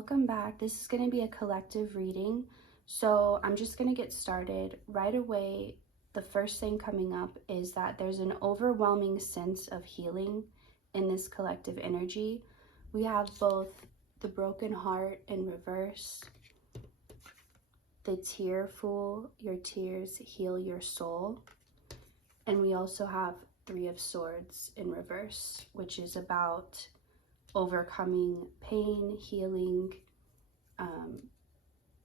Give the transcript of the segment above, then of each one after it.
welcome back. This is going to be a collective reading, so I'm just going to get started right away. The first thing coming up is that there's an overwhelming sense of healing in this collective energy. We have both the broken heart in reverse, the tearful, your tears heal your soul, and we also have Three of Swords in reverse, which is about overcoming pain, healing.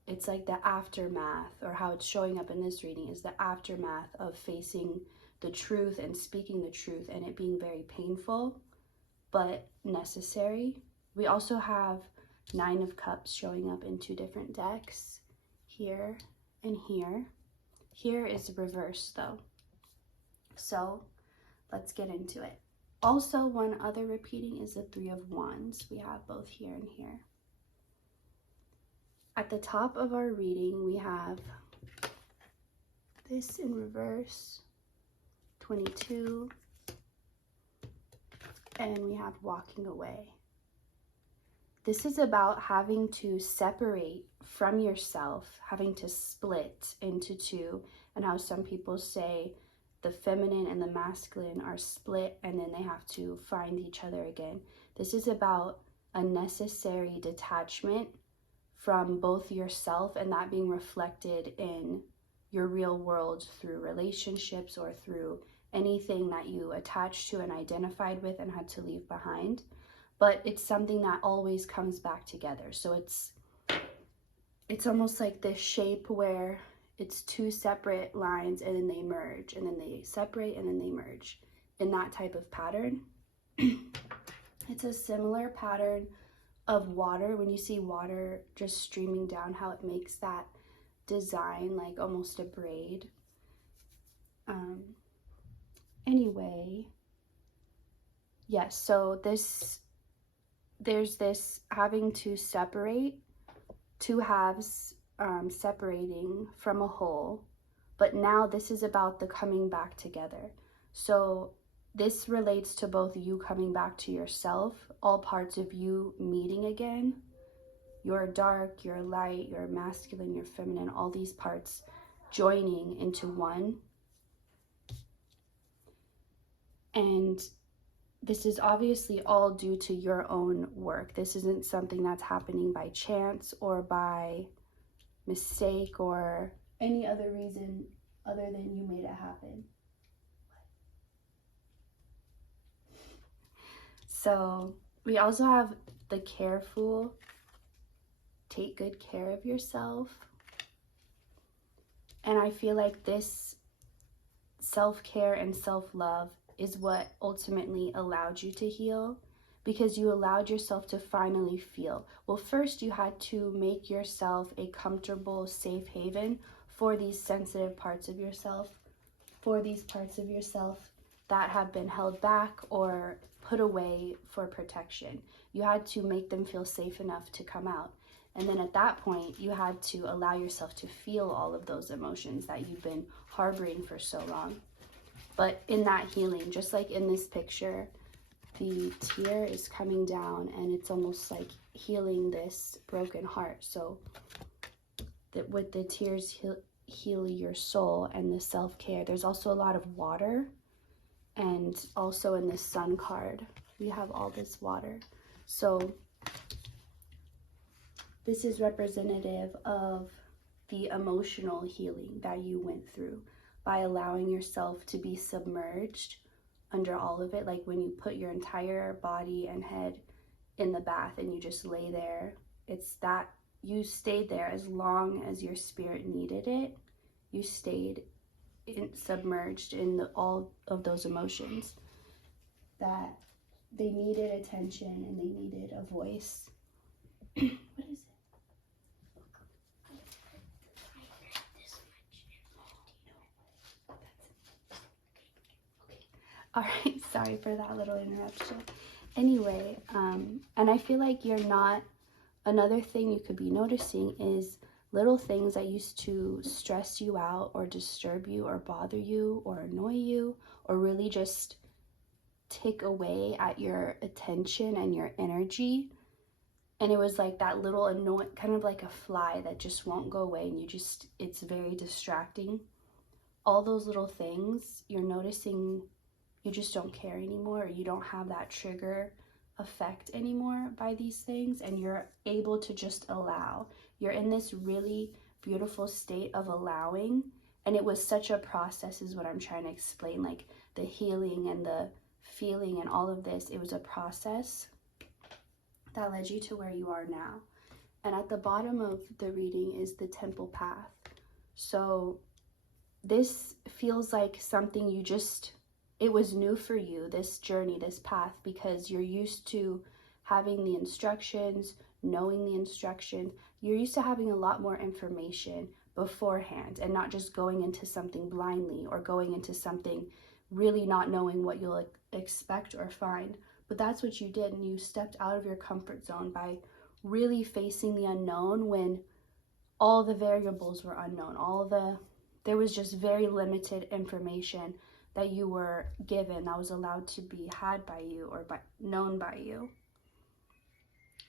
It's like the aftermath, or how it's showing up in this reading is the aftermath of facing the truth and speaking the truth, and it being very painful but necessary. We also have Nine of Cups showing up in two different decks, here and here. Here is reverse though, so let's get into it. Also, one other repeating is the Three of Wands. We have both here and here. At the top of our reading, we have this in reverse, 22, and we have walking away. This is about having to separate from yourself, having to split into two, and how some people say the feminine and the masculine are split and then they have to find each other again. This is about a necessary detachment from both yourself and that being reflected in your real world through relationships or through anything that you attached to and identified with and had to leave behind. But it's something that always comes back together. So it's almost like this shape where it's two separate lines and then they merge and then they separate and then they merge in that type of pattern. It's a similar pattern of water. When you see water just streaming down, how it makes that design like almost a braid. Anyway, yes, so there's this having to separate, two halves separating from a whole, but now this is about the coming back together. So this relates to both you coming back to yourself, all parts of you meeting again, your dark, your light, your masculine, your feminine, all these parts joining into one. And this is obviously all due to your own work. This isn't something that's happening by chance or by mistake or any other reason other than you made it happen. So we also have the careful, take good care of yourself. And I feel like this self-care and self-love is what ultimately allowed you to heal, because you allowed yourself to finally feel. Well, first you had to make yourself a comfortable, safe haven for these sensitive parts of yourself, for these parts of yourself that have been held back or put away for protection. You had to make them feel safe enough to come out. And then at that point, you had to allow yourself to feel all of those emotions that you've been harboring for so long. But in that healing, just like in this picture, the tear is coming down and it's almost like healing this broken heart. So that with the tears heal your soul, and the self-care, there's also a lot of water. And also in the Sun card, we have all this water. So this is representative of the emotional healing that you went through by allowing yourself to be submerged under all of it. Like when you put your entire body and head in the bath and you just lay there, it's that you stayed there as long as your spirit needed it. You stayed submerged in all of those emotions that they needed attention and they needed a voice. What is it? All right, sorry for that little interruption. Anyway, and I feel like you're not, another thing you could be noticing is little things that used to stress you out or disturb you or bother you or annoy you or really just tick away at your attention and your energy. And it was like that little annoying, kind of like a fly that just won't go away, and it's very distracting. All those little things, you're noticing you just don't care anymore, or you don't have that trigger effect anymore by these things, and you're able to just allow. You're in this really beautiful state of allowing, and it was such a process is what I'm trying to explain, like the healing and the feeling and all of this. It was a process that led you to where you are now. And at the bottom of the reading is the temple path. So this feels like something it was new for you, this journey, this path, because you're used to having the instructions, knowing the instructions. You're used to having a lot more information beforehand and not just going into something blindly or going into something really not knowing what you'll expect or find. But that's what you did, and you stepped out of your comfort zone by really facing the unknown when all the variables were unknown. There was just very limited information that you were given that was allowed to be had by you or known by you.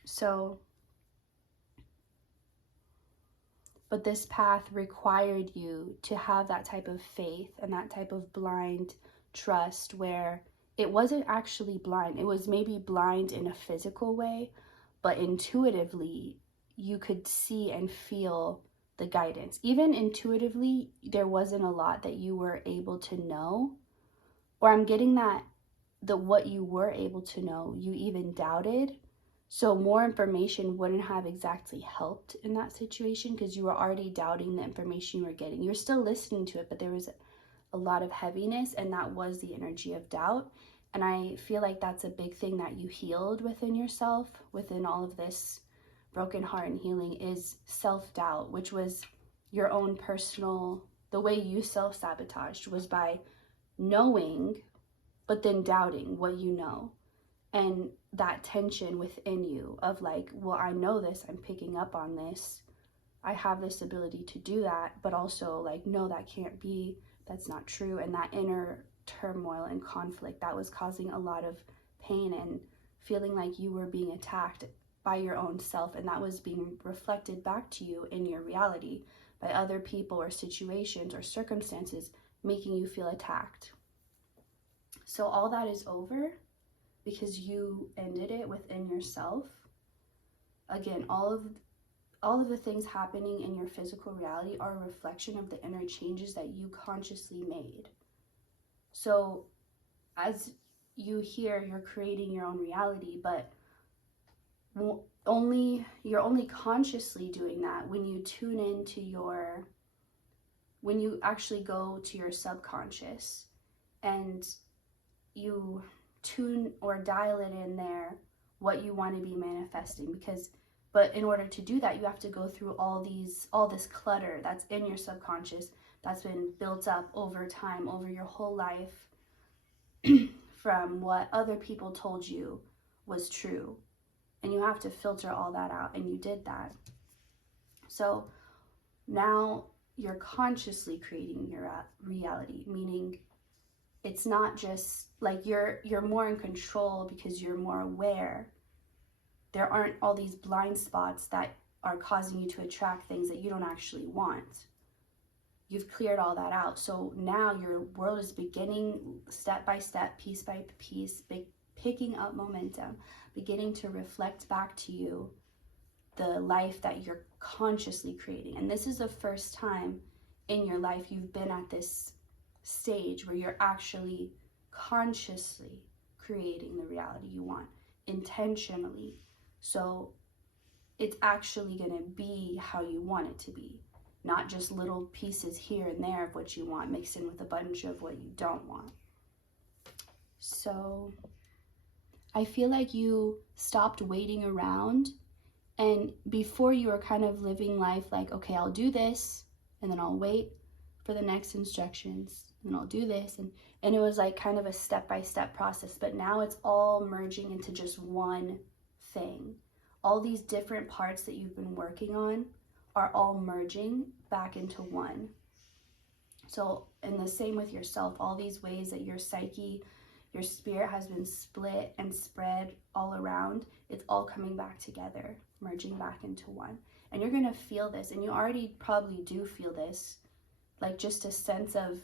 So, but this path required you to have that type of faith and that type of blind trust where it wasn't actually blind. It was maybe blind in a physical way, but intuitively you could see and feel the guidance. Even intuitively, there wasn't a lot that you were able to know. Or I'm getting that what you were able to know, you even doubted. So more information wouldn't have exactly helped in that situation because you were already doubting the information you were getting. You were still listening to it, but there was a lot of heaviness, and that was the energy of doubt. And I feel like that's a big thing that you healed within yourself, within all of this broken heart and healing, is self-doubt, which was your own personal, the way you self-sabotaged was by knowing, but then doubting what you know. And that tension within you of like, well, I know this, I'm picking up on this, I have this ability to do that, but also like, no, that can't be, that's not true. And that inner turmoil and conflict that was causing a lot of pain and feeling like you were being attacked by your own self, and that was being reflected back to you in your reality by other people or situations or circumstances making you feel attacked. So all that is over because you ended it within yourself. Again, all of the things happening in your physical reality are a reflection of the inner changes that you consciously made. So as you hear, you're creating your own reality, but you're only consciously doing that when you tune into when you actually go to your subconscious and you tune or dial it in there what you want to be manifesting. But in order to do that, you have to go through all this clutter that's in your subconscious that's been built up over time, over your whole life, from what other people told you was true. And you have to filter all that out, and you did that. So now you're consciously creating your reality, meaning it's not just like you're more in control because you're more aware. There aren't all these blind spots that are causing you to attract things that you don't actually want. You've cleared all that out. So now your world is beginning step by step, piece by piece, picking up momentum, beginning to reflect back to you the life that you're consciously creating. And this is the first time in your life you've been at this stage where you're actually consciously creating the reality you want, intentionally. So it's actually going to be how you want it to be, not just little pieces here and there of what you want mixed in with a bunch of what you don't want. So I feel like you stopped waiting around, and before you were kind of living life like, okay, I'll do this and then I'll wait for the next instructions and I'll do this, and it was like kind of a step-by-step process. But now it's all merging into just one thing. All these different parts that you've been working on are all merging back into one. So, and the same with yourself, all these ways that your psyche, your spirit has been split and spread all around it's all coming back together, merging back into one. And you're going to feel this, and you already probably do feel this, like just a sense of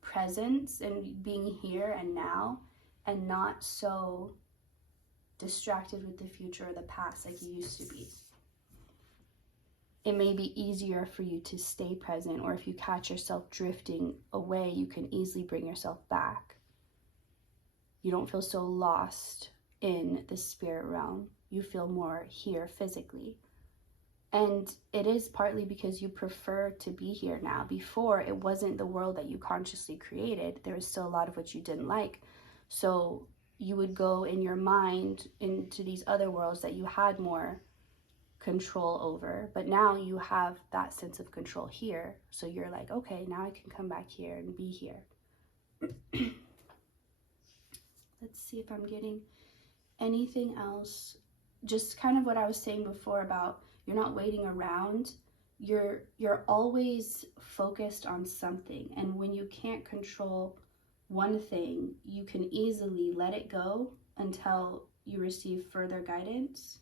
presence and being here and now, and not so distracted with the future or the past like you used to be. It may be easier for you to stay present, or if you catch yourself drifting away, you can easily bring yourself back. You don't feel so lost in the spirit realm. You feel more here physically. And it is partly because you prefer to be here now. Before, it wasn't the world that you consciously created. There was still a lot of what you didn't like. So you would go in your mind into these other worlds that you had more control over. But now you have that sense of control here. So you're like, okay, now I can come back here and be here. Let's see if I'm getting anything else. Just kind of what I was saying before about you're not waiting around. You're always focused on something. And when you can't control one thing, you can easily let it go until you receive further guidance.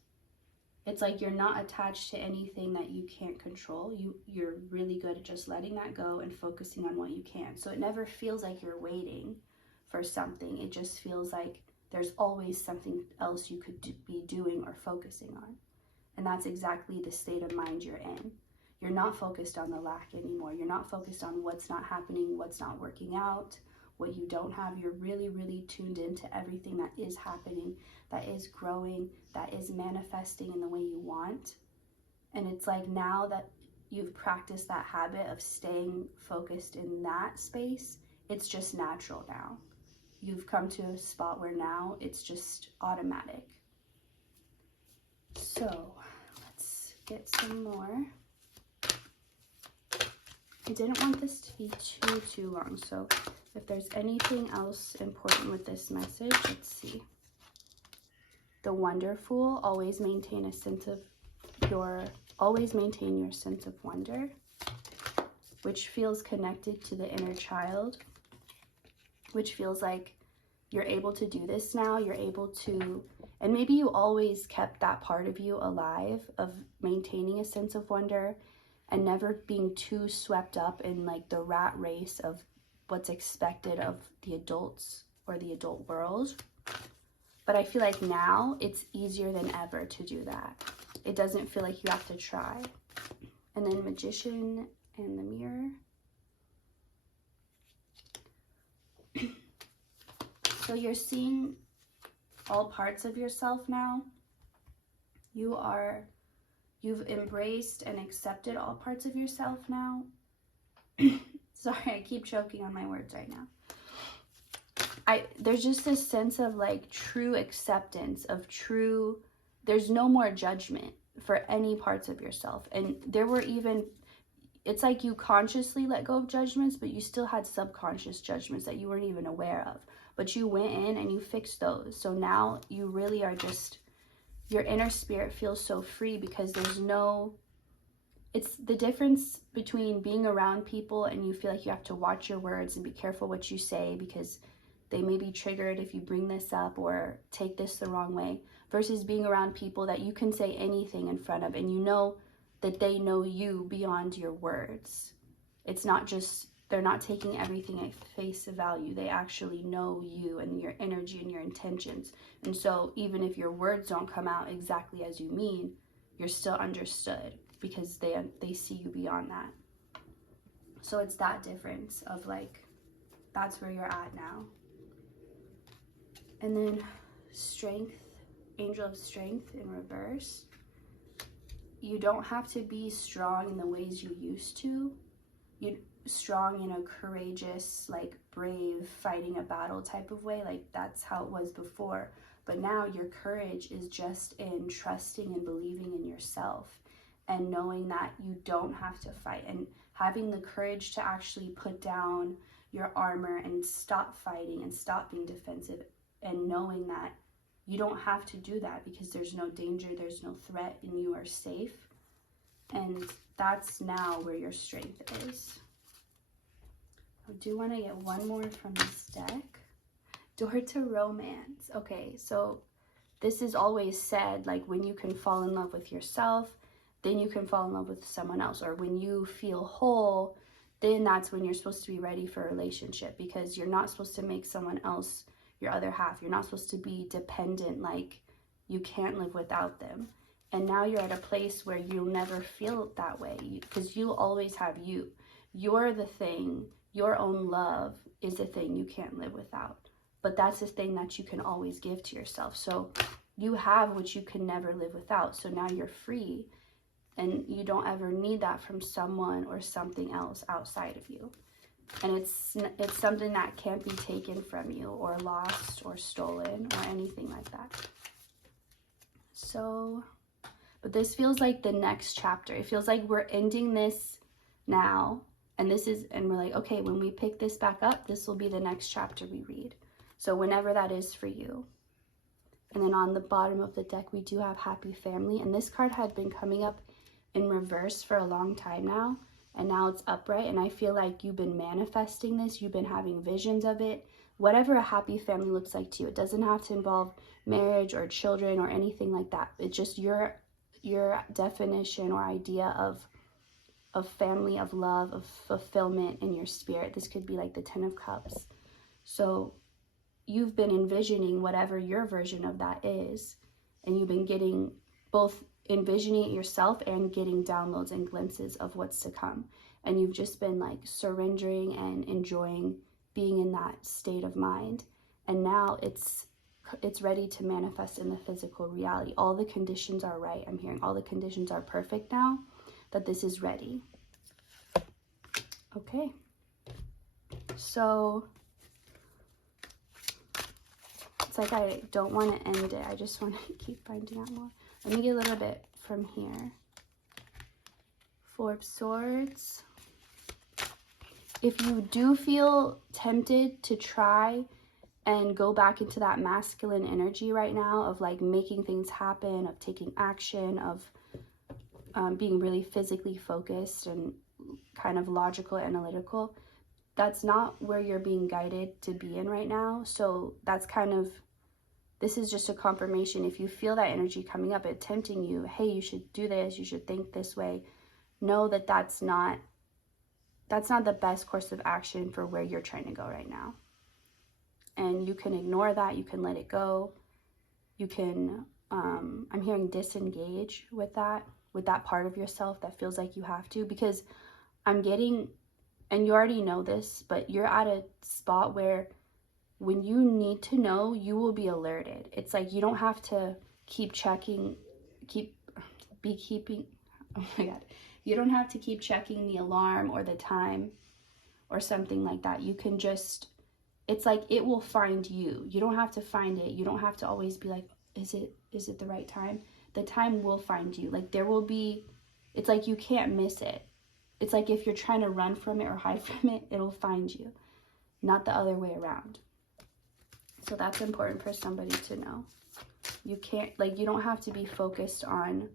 It's like you're not attached to anything that you can't control. You're really good at just letting that go and focusing on what you can. So it never feels like you're waiting for something. It just feels like there's always something else you could be doing or focusing on. And that's exactly the state of mind you're in. You're not focused on the lack anymore. You're not focused on what's not happening, what's not working out, what you don't have. You're really, really tuned into everything that is happening, that is growing, that is manifesting in the way you want. And it's like now that you've practiced that habit of staying focused in that space, it's just natural now. You've come to a spot where now it's just automatic. So let's get some more. I didn't want this to be too long, so if there's anything else important with this message, let's see. The wonderful, always maintain your sense of wonder, which feels connected to the inner child, which feels like you're able to do this now. You're able to, and maybe you always kept that part of you alive, of maintaining a sense of wonder and never being too swept up in like the rat race of what's expected of the adults or the adult world. But I feel like now it's easier than ever to do that. It doesn't feel like you have to try. And then Magician and the Mirror. So you're seeing all parts of yourself now. You've embraced and accepted all parts of yourself now. Sorry, I keep choking on my words right now. There's just this sense of like true acceptance of there's no more judgment for any parts of yourself. And there were even, it's like you consciously let go of judgments, but you still had subconscious judgments that you weren't even aware of. But you went in and you fixed those. So now you really are just, your inner spirit feels so free because it's the difference between being around people and you feel like you have to watch your words and be careful what you say because they may be triggered if you bring this up or take this the wrong way, versus being around people that you can say anything in front of and you know that they know you beyond your words. It's not just, they're not taking everything at face value. They actually know you and your energy and your intentions. And so even if your words don't come out exactly as you mean, you're still understood because they see you beyond that. So it's that difference of like, that's where you're at now. And then Strength, Angel of Strength in reverse. You don't have to be strong in the ways you used to. You're strong in a courageous, like brave, fighting a battle type of way. Like that's how it was before. But now your courage is just in trusting and believing in yourself and knowing that you don't have to fight and having the courage to actually put down your armor and stop fighting and stop being defensive, and knowing that you don't have to do that because there's no danger, there's no threat, and you are safe. And that's now where your strength is. I do want to get one more from this deck. Door to Romance. Okay, so this is always said, like when you can fall in love with yourself, then you can fall in love with someone else. Or when you feel whole, then that's when you're supposed to be ready for a relationship, because you're not supposed to make someone else your other half. You're not supposed to be dependent, like you can't live without them. And now you're at a place where you'll never feel that way, because you'll always have you. You're the thing. Your own love is the thing you can't live without. But that's the thing that you can always give to yourself. So you have what you can never live without. So now you're free, and you don't ever need that from someone or something else outside of you. And it's something that can't be taken from you or lost or stolen or anything like that. So, but this feels like the next chapter. It feels like we're ending this now, and we're like, okay, when we pick this back up, this will be the next chapter we read. So whenever that is for you. And then on the bottom of the deck, we do have happy family. And this card had been coming up in reverse for a long time now. And now it's upright. And I feel like you've been manifesting this. You've been having visions of it. Whatever a happy family looks like to you. It doesn't have to involve marriage or children or anything like that. It's just your definition or idea of family, of love, of fulfillment in your spirit. This could be like the 10 of Cups. So you've been envisioning whatever your version of that is, and you've been getting both envisioning it yourself and getting downloads and glimpses of what's to come. And you've just been like surrendering and enjoying being in that state of mind. And now it's ready to manifest in the physical reality. All the conditions are right. I'm hearing all the conditions are perfect now, that this is ready. Okay. So it's like I don't want to end it. I just want to keep finding out more. Let me get a little bit from here. Four of Swords. If you do feel tempted to try and go back into that masculine energy right now of like making things happen, of taking action, of being really physically focused and kind of logical, analytical, that's not where you're being guided to be in right now. So that's kind of, this is just a confirmation. If you feel that energy coming up, it tempting you, hey, you should do this, you should think this way, know that that's not the best course of action for where you're trying to go right now. And you can ignore that, you can let it go. You can, I'm hearing disengage with that part of yourself that feels like you have to, because I'm getting, and you already know this, but you're at a spot where when you need to know, you will be alerted. It's like you don't have to keep checking, oh my God. You don't have to keep checking the alarm or the time or something like that. You can just, it's like it will find you. You don't have to find it. You don't have to always be like, is it the right time? The time will find you. Like there will be, it's like you can't miss it. It's like if you're trying to run from it or hide from it, it'll find you, not the other way around. So that's important for somebody to know. You can't, like, you don't have to be focused on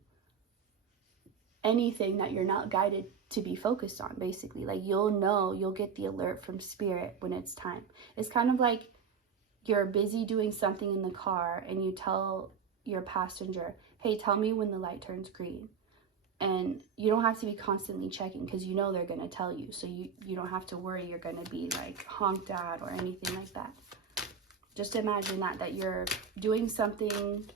anything that you're not guided to be focused on, basically. Like, you'll know, you'll get the alert from spirit when it's time. It's kind of like you're busy doing something in the car and you tell your passenger, hey, tell me when the light turns green. And you don't have to be constantly checking because you know they're going to tell you. So you don't have to worry you're going to be like honked at or anything like that. Just imagine that you're doing something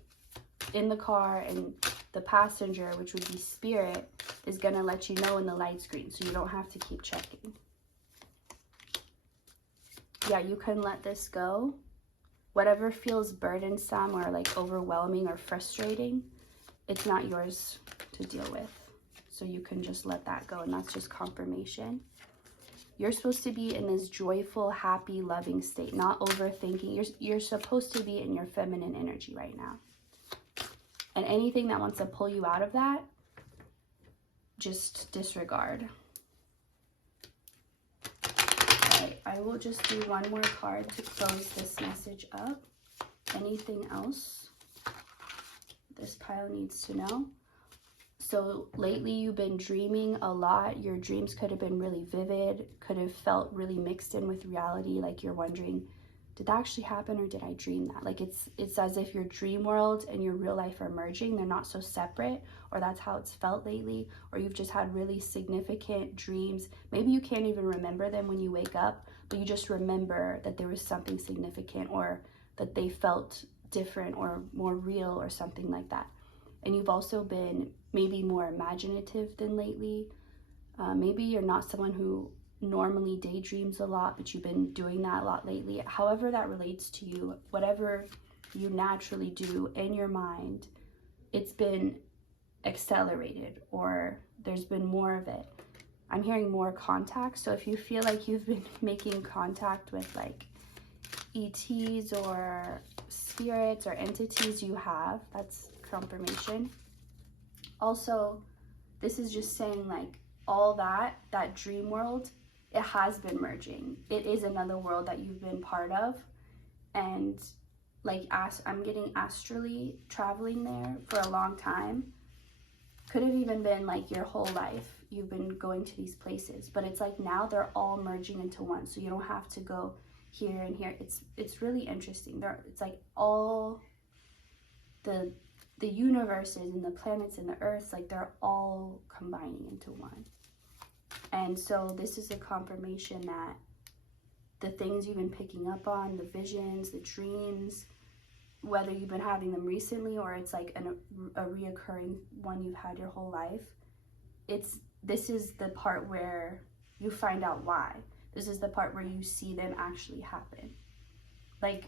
in the car and the passenger, which would be spirit, is going to let you know when the light's green. So you don't have to keep checking. Yeah, you can let this go. Whatever feels burdensome or like overwhelming or frustrating, it's not yours to deal with. So you can just let that go, and that's just confirmation. You're supposed to be in this joyful, happy, loving state, not overthinking. You're supposed to be in your feminine energy right now. And anything that wants to pull you out of that, just disregard. All right, I will just do one more card to close this message up. Anything else this pile needs to know? So lately you've been dreaming a lot. Your dreams could have been really vivid, could have felt really mixed in with reality. Like you're wondering, did that actually happen or did I dream that? Like it's as if your dream world and your real life are merging. They're not so separate, or that's how it's felt lately. Or you've just had really significant dreams. Maybe you can't even remember them when you wake up, but you just remember that there was something significant, or that they felt different or more real or something like that. And you've also been maybe more imaginative than lately. Maybe you're not someone who normally daydreams a lot, but you've been doing that a lot lately. However that relates to you, whatever you naturally do in your mind, it's been accelerated, or there's been more of it. I'm hearing more contact. So if you feel like you've been making contact with like ETs or spirits or entities, you have, that's confirmation. Also, this is just saying like all that dream world, it has been merging. It is another world that you've been part of. And like I'm getting astrally traveling there for a long time. Could have even been like your whole life you've been going to these places, but it's like now they're all merging into one, so you don't have to go here and here. It's really interesting. It's like all the universes and the planets and the earths, like they're all combining into one. And so this is a confirmation that the things you've been picking up on, the visions, the dreams, whether you've been having them recently or it's like a reoccurring one you've had your whole life, this is the part where you find out why. This is the part where you see them actually happen. Like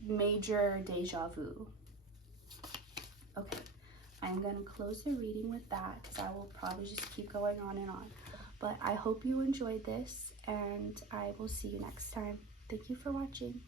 major deja vu. Okay, I'm gonna close the reading with that because I will probably just keep going on and on. But I hope you enjoyed this, and I will see you next time. Thank you for watching.